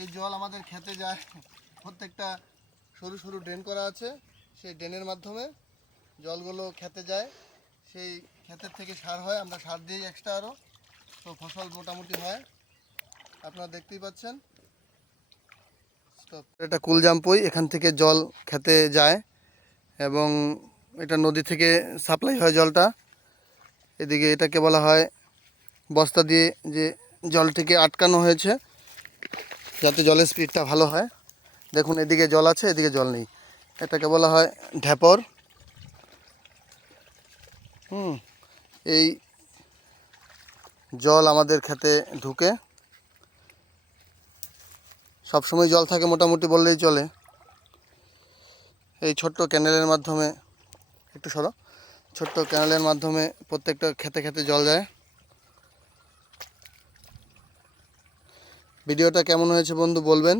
এই জল আমাদের খেতে যায়, প্রত্যেকটা সরু সরু ড্রেন করা আছে, সেই ড্রেনের মাধ্যমে জলগুলো খেতে যায়, সেই ক্ষেতের থেকে সার হয়, আমরা সার দিই এক্সট্রা আরও, তো ফসল মোটামুটি হয়, আপনারা দেখতেই পাচ্ছেন। এটা কুলজামপুই, এখান থেকে জল খেতে যায় এবং এটা নদী থেকে সাপ্লাই হয় জলটা। এদিকে এটাকে বলা হয় বস্তা দিয়ে যে জলটিকে আটকানো হয়েছে যাতে জলের স্পিডটা ভালো হয়। দেখুন এদিকে জল আছে, এদিকে জল নেই, এটাকে বলা হয় ঢ্যাপর। এই জল আমাদের খেতে ঢুকে, সবসময় জল থাকে মোটামুটি বললেই চলে। এই ছোট্ট ক্যানেলের মাধ্যমে, একটু সরো, ছোট্ট ক্যানেলের মাধ্যমে প্রত্যেকটা খেতে খেতে জল যায়। ভিডিওটা কেমন হয়েছে বন্ধু বলবেন।